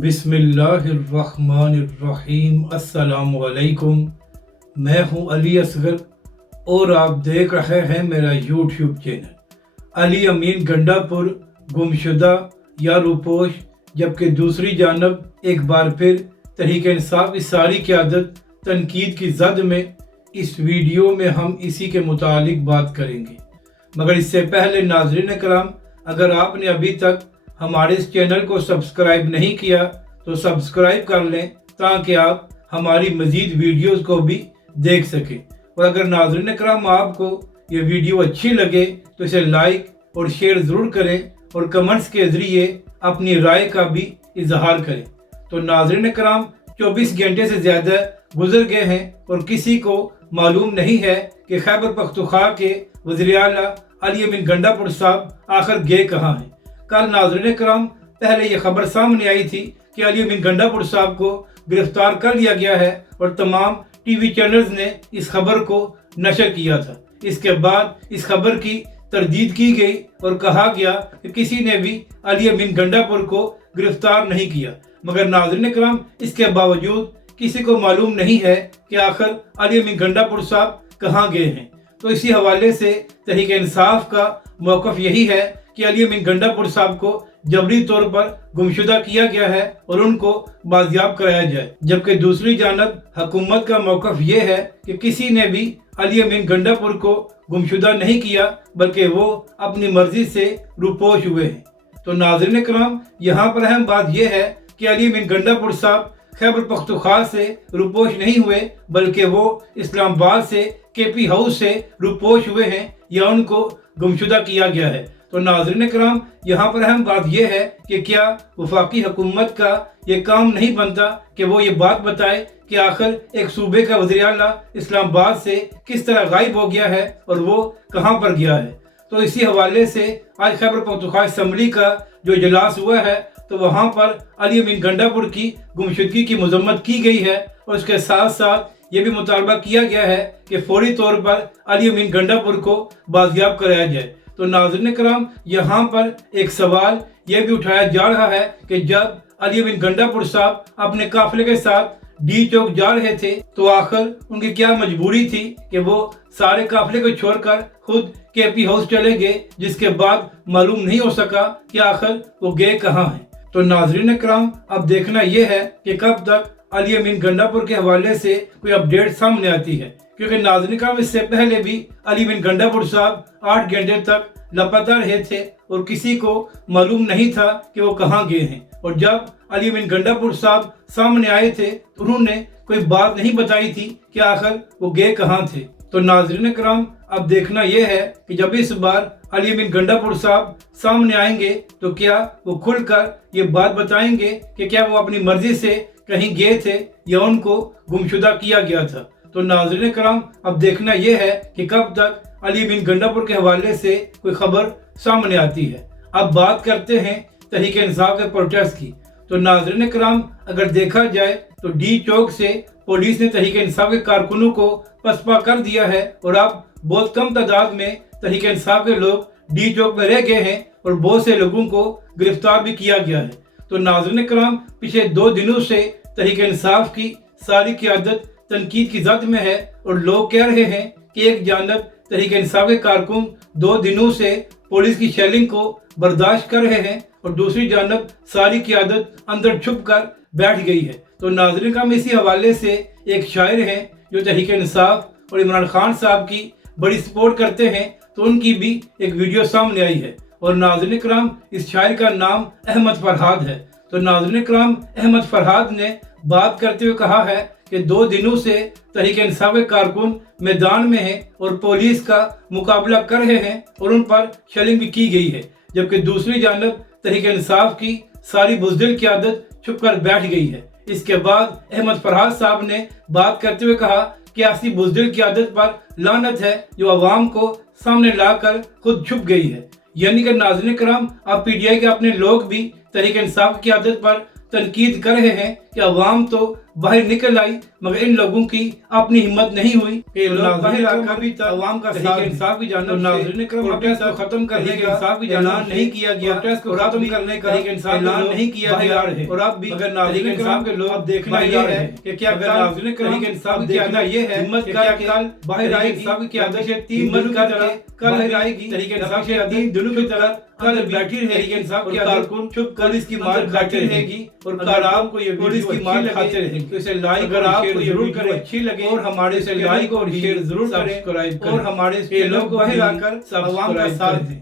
बिस्मिल्लाहिर्रहमानिर्रहीम। अस्सलामुअलैकुम। मैं हूं अली असगर और आप देख रहे हैं मेरा यूट्यूब चैनल अली अमीन गंडापुर गुमशुदा या रूपोश। जबकि दूसरी जानब एक बार फिर तहरीक इंसाफ की सारी क़यादत तनकीद की जद में इस वीडियो में हम इसी के मुतालिक बात करेंगे। मगर इससे पहले नाज़रीन कराम, अगर आपने अभी तक हमारे इस चैनल को सब्सक्राइब नहीं किया तो सब्सक्राइब कर लें ताकि आप हमारी मज़ीद वीडियोस को भी देख सकें। और अगर नाज़रीन कराम आपको ये वीडियो अच्छी लगे तो इसे लाइक और शेयर ज़रूर करें और कमेंट्स के ज़रिए अपनी राय का भी इजहार करें। तो नाज़रीन कराम, 24 घंटे से ज़्यादा गुजर गए हैं और किसी को मालूम नहीं है कि खैबर पख्तूनख्वा के वज़ीर आला अली अमीन गंडापुर साहब आखिर गए कहाँ हैं। कल नाज़रीन कराम पहले ये खबर सामने आई थी कि अली अमीन गंडापुर साहब को गिरफ्तार कर लिया गया है और तमाम टीवी चैनल्स ने इस खबर को नशर किया था। इसके बाद इस खबर की तरदीद की गई और कहा गया कि किसी ने भी अली अमीन गंडापुर को गिरफ्तार नहीं किया। मगर नाज़रीन कराम, इसके बावजूद किसी को मालूम नहीं है कि आखिर अली अमीन गंडापुर साहब कहाँ गए हैं। तो इसी हवाले से तहरीक इंसाफ का मौक़िफ़ यही है कि अली अमीन गंडापुर साहब को जबरी तौर पर गुमशुदा किया गया है और उनको बाजियाब कराया जाए। जबकि दूसरी जानब हुकूमत का मौक़िफ़ ये है कि किसी ने भी अली अमीन गंडापुर को गुमशुदा नहीं किया, बल्कि वो अपनी मर्जी से रूपोश हुए हैं। तो नाज़रीन कराम, यहाँ पर अहम बात यह है कि अली अमीन गंडापुर साहब खैबर पख्तूनख्वा से रूपोश नहीं हुए, बल्कि वो इस्लामाबाद से केपी हाउस से रूपोश हुए हैं या उनको गुमशुदा किया गया है। तो नाज़रीन कराम, यहाँ पर अहम बात यह है कि क्या वफाकी हुकूमत का ये काम नहीं बनता कि वो ये बात बताए कि आखिर एक सूबे का वज़ीर आला इस्लामाबाद से किस तरह गायब हो गया है और वो कहाँ पर गया है। तो इसी हवाले से आज खैबर पख्तूनख्वा असम्बली का जो इजलास हुआ है तो वहाँ पर अली अमीन गंडापुर की गुमशुदगी की मजम्मत की गई है और उसके साथ साथ ये भी मुतालबा किया गया है कि फौरी तौर पर अली अमीन गंडापुर को बाजियाब कराया जाए। तो नाज़रीन कराम, यहाँ पर एक सवाल यह भी उठाया जा रहा है कि जब अली अमीन गंडापुर साहब अपने काफिले के साथ डी चौक जा रहे थे तो आखिर उनकी क्या मजबूरी थी कि वो सारे काफिले को छोड़कर खुद केपी हाउस चले गए, जिसके बाद मालूम नहीं हो सका कि आखिर वो गए कहाँ हैं। तो नाज़रीन कराम, अब देखना यह है कि कब तक अली अमीन गंडापुर के हवाले से कोई अपडेट सामने आती है, क्योंकि नाज़रीन कराम इससे पहले भी अली अमीन गंडापुर साहब 8 घंटे तक लापता रहे थे और किसी को मालूम नहीं था कि वो कहाँ गए हैं। और जब अली अमीन गंडापुर साहब सामने आए थे तो उन्होंने कोई बात नहीं बताई थी कि आखिर वो गए कहाँ थे। तो नाज़रीन कराम, अब देखना यह है कि जब इस बार अली अमीन गंडापुर साहब सामने आएंगे तो क्या वो खुलकर ये बात बताएंगे कि क्या वो अपनी मर्जी से कहीं गए थे या उनको गुमशुदा किया गया था। तो नाज़रीन कराम, अब देखना यह है कि कब तक अली अमीन गंडापुर के हवाले से कोई खबर सामने आती है। अब बात करते हैं तहरीक इंसाफ के प्रोटेस्ट की। तो नाज़रीन कराम, अगर देखा जाए तो डी चौक से पुलिस ने तहरीक इंसाफ के कारकुनों को पसपा कर दिया है और अब बहुत कम तादाद में तहरीक इंसाफ के लोग डी चौक में रह गए हैं और बहुत से लोगों को गिरफ्तार भी किया गया है। तो नाज़रीन कराम, पिछले 2 दिनों से तहरीक इंसाफ की सारी क़यादत तनकीद की जद में है और लोग कह रहे हैं कि एक जानब तहरीक इंसाफ के कारकुन 2 दिनों से पुलिस की शेलिंग को बर्दाश्त कर रहे हैं और दूसरी जानब सारी क़यादत अंदर छुप कर बैठ गई है। तो नाज़रीन कराम, इसी हवाले से एक शायर हैं जो तहरीक इंसाफ और इमरान खान साहब की बड़ी सपोर्ट करते हैं, तो उनकी भी एक वीडियो सामने आई है और नाज़रीन कराम, इस शायर का नाम अहमद फरहाद है। तो नाज़रीन कराम, अहमद फरहाद ने बात करते हुए कहा है कि 2 दिनों से तहरीक इंसाफ के कारकुन मैदान में हैं और पुलिस का मुकाबला कर रहे हैं और उन पर शेलिंग भी की गई है, जबकि दूसरी जानब तहरीक इंसाफ की सारी बुज़दिल क़यादत छुप कर बैठ गई है। इसके बाद अहमद फरहाद साहब ने बात करते हुए कहा कि ऐसी बुज़दिल क़यादत पर लानत है जो अवाम को सामने लाकर खुद छुप गई है। यानी कि नाज़रीन कराम, अब PTI के अपने लोग भी तहरीक इंसाफ की क़यादत पर तनकीद कर रहे हैं کہ عوام تو باہر نکل آئی مگر ان لوگوں کی اپنی ہمت نہیں ہوئی کہ لوگ باہر آ کر بھی عوام کا ساتھ انصاف کی جانب ناظرین کرام ابھی تک ختم کرنے کا انصاف کی اعلان نہیں کیا گیا، کو ختم کرنے کا اعلان نہیں کیا گیا، اور اب بھی اگر ناظرین انصاف کے لوگ اب دیکھنا یہ ہے کہ کیا اگر ناظرین کرام انصاف کی قیادت یہ ہے ہمت کر کے باہر آئے گی، انصاف کی قیادت تین دنوں کی طرح کل آئے گی، طریقہ انصاف کی تین دنوں کی طرح کل بیٹھی رہے گی، انصاف کی کارکن چھپ کر اس کی مار کھاتی رہے گی، اور اگر آپ کو یہ ویڈیو کی مار کھاتے رہیں گے اسے لائک اور آپ کو ضرور کریں، اچھی لگے اور ہمارے سے لائک اور شیئر ضرور کریں اور ہمارے لوگ باہر آ کر عوام کا ساتھ دیں۔